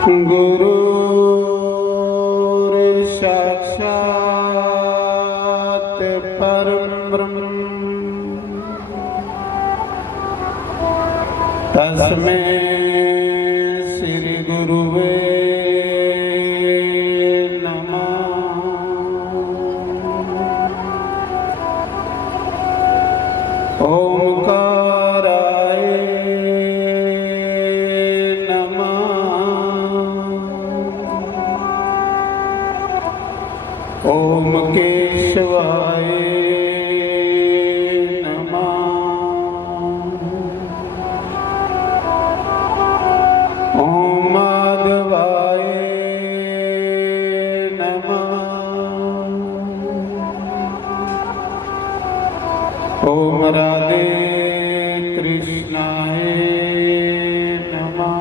गुरुर् साक्षात् परं ब्रह्म तस्मै श्री गुरुवे नमः। ओंकाराय ओम केशवाय नमः। ओम माधवाय नमः। ओम राधे कृष्णाय नमः।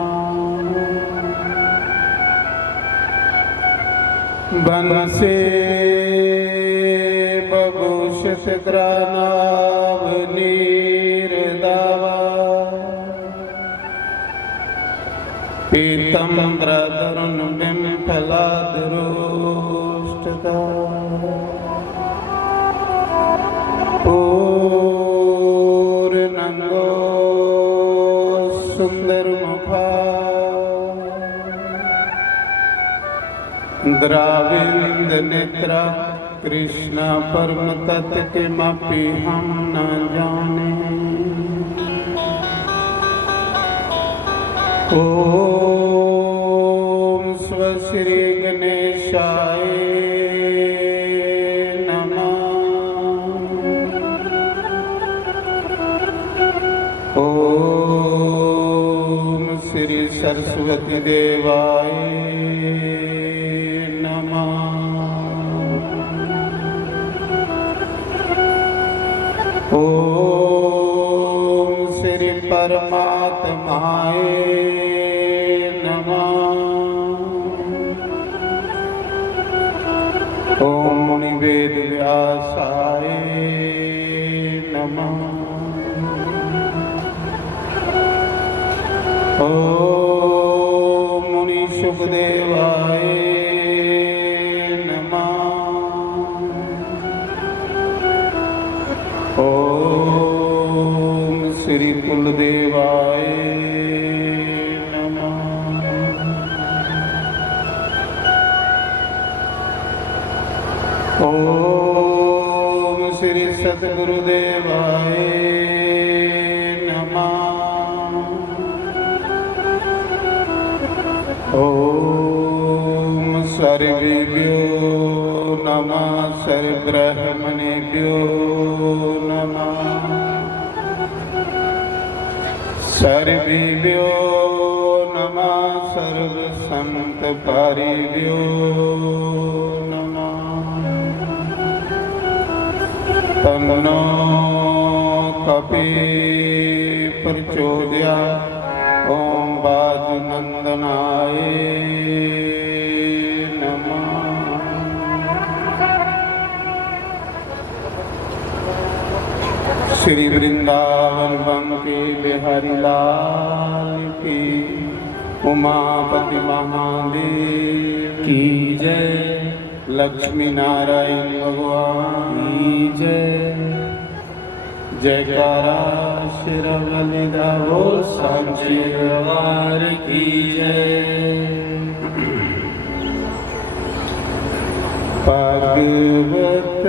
बंसे ग्रानावनीर्दावा पीतं द्रदरुन् बिम्फलादरोष्टदा पूर्णंगो सुंदरमुखा द्राविंद नेत्रा कृष्ण परम तत्व किमपि हम न जाने। ओम स्वश्री गणेशाय नमः। ओम श्री सरस्वती देवाय नमः। ओम श्री परमात्माय नमः। ओम मुनि वेद व्यासाय नमः। ओम मुनि सुखदेवाय नमः। ओम श्री कुलदेवाय नमः। ओम श्री सद्गुरुदेवाय नमः। ओम सर्वेभ्यो नमः। सर्वब्रह्मणेभ्यो नमः। सर्वेभ्यो नमः। सर्वसंतपारिभ्यो नमः। तन्नो कपिः प्रचोदयात्। ओम वाजुनंदनाय नमः। श्री वृंदावन बंकी बिहारी लाल की, उमापति महादेव की जय। लक्ष्मी नारायण भगवान की जय। जयकारा शिरवलिदा वो सांची दरबार की जय। भागवत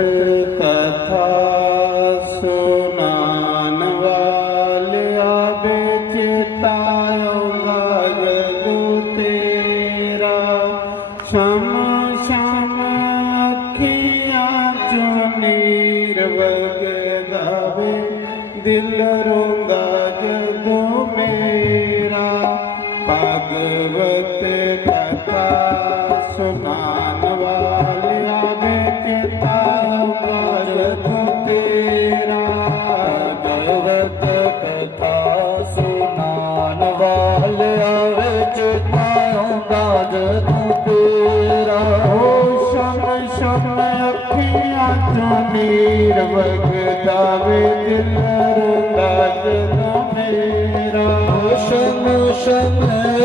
कथा सुनान वाले आवे चिताऊंगा जगू तेरा। शम शम अखियाँ जो नीर वगदावे, दिल रोंदा जदू मेरा। भागवत कथा सुनान वाले आवे चिताऊंगा जगू तेरा। भागवत कथा सुनान वाले आवे चिताऊंगा जदू तेरा। शम शम अखियाँ जो नीर वगदावे, दिल रोंदा जदू मेरा। शम शम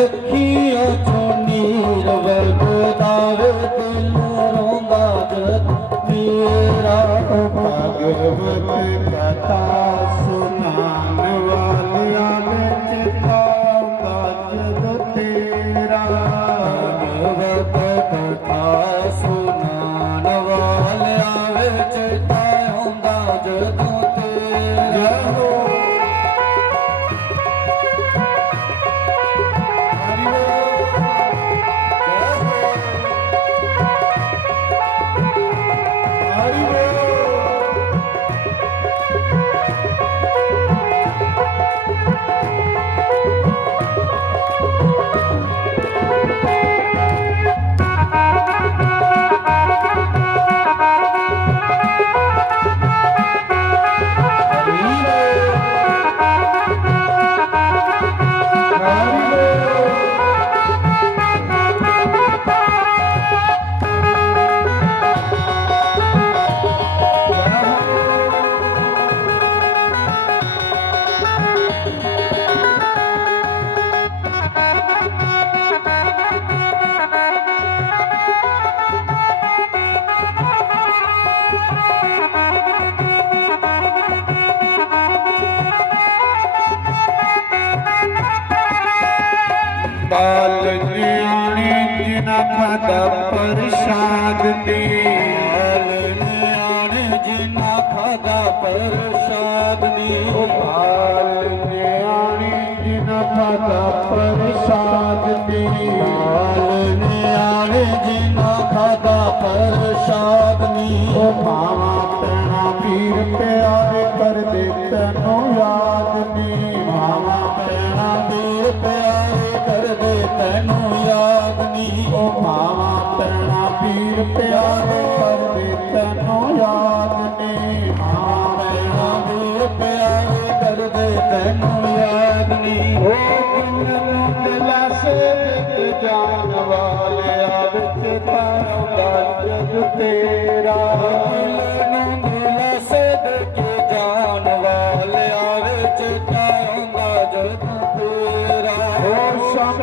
अखियाँ जो नीर ਭਗਵਤ ਕਥਾ ਸੁਨਾਨ ਵਾਲਿਆ ਵਿੱਚ ਆਉਂਦਾ ਜਦੋਂ ਤੇਰਾ ਬਾਲ ਨਿਆਣੇ ਜਿਨ੍ਹਾਂ ਖਾਦਾ ਪ੍ਰਸਾਦ ਦੀ ਬਾਲ ਨਿਆਣੇ ਜਿਨ੍ਹਾਂ ਖਾਦਾ ਪ੍ਰਸਾਦ ਨੀ ਬਾਲ ਨਿਆਣੇ ਜਿਨ੍ਹਾਂ ਖਾਦਾ ਪ੍ਰਸਾਦ ਦੀ ਬਾਲ ਨਿਆਣੇ ਜਿਨ੍ਹਾਂ ਖਾਦਾ ਪ੍ਰਸਾਦ ਨੀ ਉਹ ਮਾਵਾਂ ਭੈਣਾਂ ਵੀਰ ਪਿਆਰੇ ਕਰਦੇ ਤੈਨੂੰ ਯਾਦ ਨੀ ਮਾਵਾਂ ਭੈਣਾਂ ਵੀਰ ਪਿਆਰੇ ਕਰਦੇ ਤੈਨੂੰ ਯਾਦ ਨੀ ਉਹ ਮਾਵਾਂ ਭੈਣਾਂ ਵੀਰ ਪਿਆਰੇ ਕਰਦੇ ਤੈਨੂੰ ਯਾਦ ਨੀ ਮਾਵਾਂ ਭੈਣਾਂ ਵੀਰ ਪਿਆਰੇ ਕਰਦੇ ਤੈਨੂੰ ਯਾਦ ਨੀ ਉਹ ਕਿੰਨੂੰ ਦਿਲਾ ਸੇ ਵਿੱਚ ਜਾਣ ਵਾਲਿਆ ਵਿੱਚ ਤਾਉਂਦਾ ਜਗ ਤੇਰਾ ਨੂੰ ਦਿਲਾ ਸਦ ਕੇ ਜਾਣ ਵਾਲਿਆ ਵਿੱਚ ਆਉਂਦਾ ਜਦੋਂ ਤੇਰਾ ਉਹ ਸ਼ਮ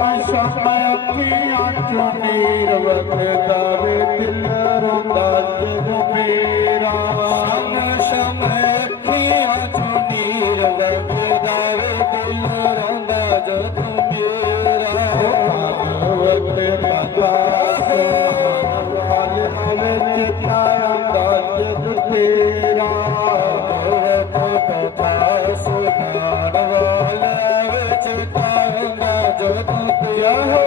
ਅੱਖੀਆਂ ਚੋਂ ਨੀਰ ਵਗਦਾ ਵੇ ਦਿਲ ਰੋਂਦਾ ਜਗ ਮੇਰਾ ਸ਼ਮ ਸ਼ਮ ਅੱਖੀਆਂ ਚੋਂ ਨੀਰ ਵਗਦਾ ਵੇ ਦਿਲ ਰੋਂਦਾ ਜਦੋਂ ਮੇਰਾ ਭਗਵਤ ਕਥਾ ਸੁਨਾਨ ਵਾਲਿਆ ਵਿੱਚ ਤਾਉਂਦਾ ਜਗ ਤੇਰਾ ਭਗਵਤ ਕਥਾ ਸੁਨਾਨ ਵਾਲਿਆ ਵਿੱਚ ਆਉਂਦਾ ਜਦੋਂ ਤੇਰਾ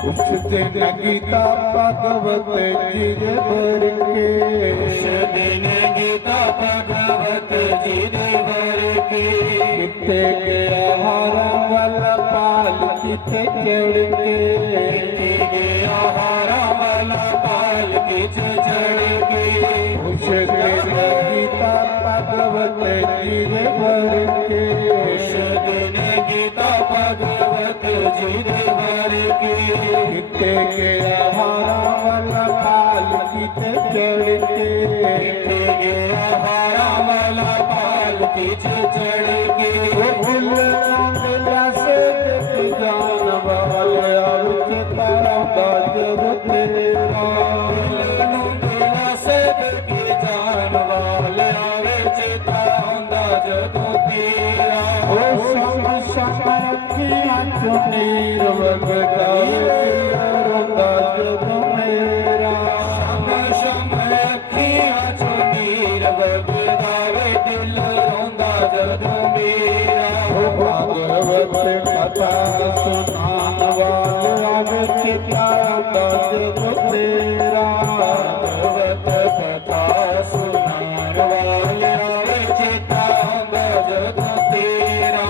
ਉਸ ਦਿਨ ਗੀਤਾ ਭਗਵਤ ਜੀ ਦੇ ਵਰ ਕੇ ਉਸ ਦਿਨ ਗੀਤਾ ਭਗਵਤ ਜੀ ਦੇ ਵਰ ਕੇ ਕਿਤੇ ਗਿਆ ਹਾਰਾਂ ਵੱਲ ਪਾਲ ਕਿਤੇ ਚੜ ਕੇ ਕਿਤੇ ਗਿਆ ਹਾਰਾਂ ਵਾਲਾ ਪਾਲ ਕਿਚ ਚੜ ਕੇ ਉਸ ਦਿਨ ਗੀਤਾ ਭਗਵਤ ਜੀ ਦੇ ਵਰ ਕੇ ਉਸ ਦਿਨ ਗੀਤਾ ਭਗਵਤ ਜੀ ਦੇ ਵਰ ਕੇ ਕਿਤੇ ਗਿਆ ਹਾਰਾਂ ਵੱਲ ਪਾਲ ਕਿਤੇ ਚੜ ਕੇ ਕਿਤੇ ਗਿਆ ਹਾਰਾਂ ਵਾਲਾ ਪਾਲ ਕਿਚ ਚੜ ਕੇ ਉਹ ਭੁੱਲ ਮਿਲਿਆ ਸੇ ਤੇ ਜਾਨ ਵਾਲਿਆ ਵਿੱਚ ਤਾਉਂਦਾ ਜਗ ਤੇਰਾ ਨੂੰ ਦਿਲਾ ਸਦ ਕੇ ਜਾਣ ਵਾਲਿਆ ਵਿੱਚ ਆਉਂਦਾ ਜਦੋਂ ਤੇਰਾ ਉਹ ਸ਼ਮ ਸ਼ਮ ਅੱਖੀਆਂ ਚੋਂ ਨੀਰ ਵਗਦਾ ਵੇ ਰੋਂਦਾ ਜਗ ਮੇਰਾ ਸ਼ਮ ਸ਼ਮ ਅੱਖੀਆਂ ਚੋਂ ਨੀਰ ਬਿਦਾਵੇ ਦਿਲ ਰੋਂਦਾ ਜਦੋਂ ਮੇਰਾ ਭਗਵਤ ਕਥਾ ਸੁਨਾਨ ਵਾਲਿਆਂ ਵਿੱਚ ਚਿੱਤਾ ਆਉਂਦਾ ਜਦੋਂ ਤੇਰਾ ਭਗਵਤ ਕਥਾ ਸੁਨਾਨ ਵਾਲਿਆਂ ਵਿੱਚ ਤਾਂ ਆਉਂਦਾ ਜਦੋਂ ਤੇਰਾ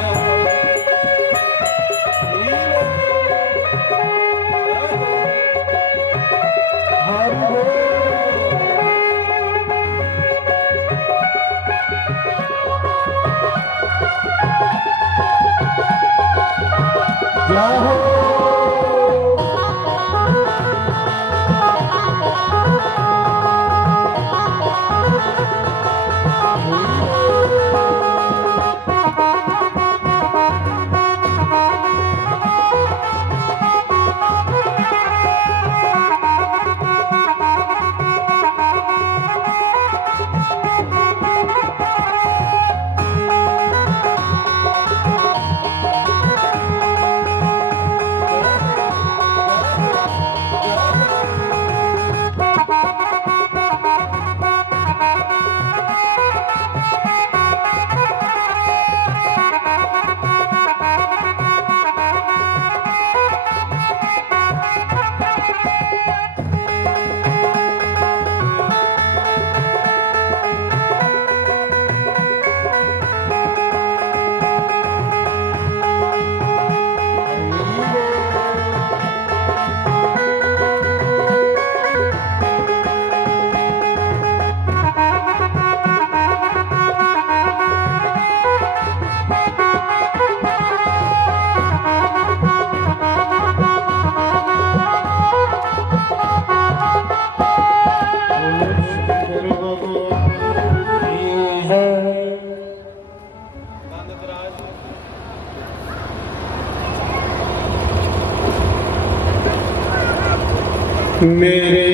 ਮੇਰੇ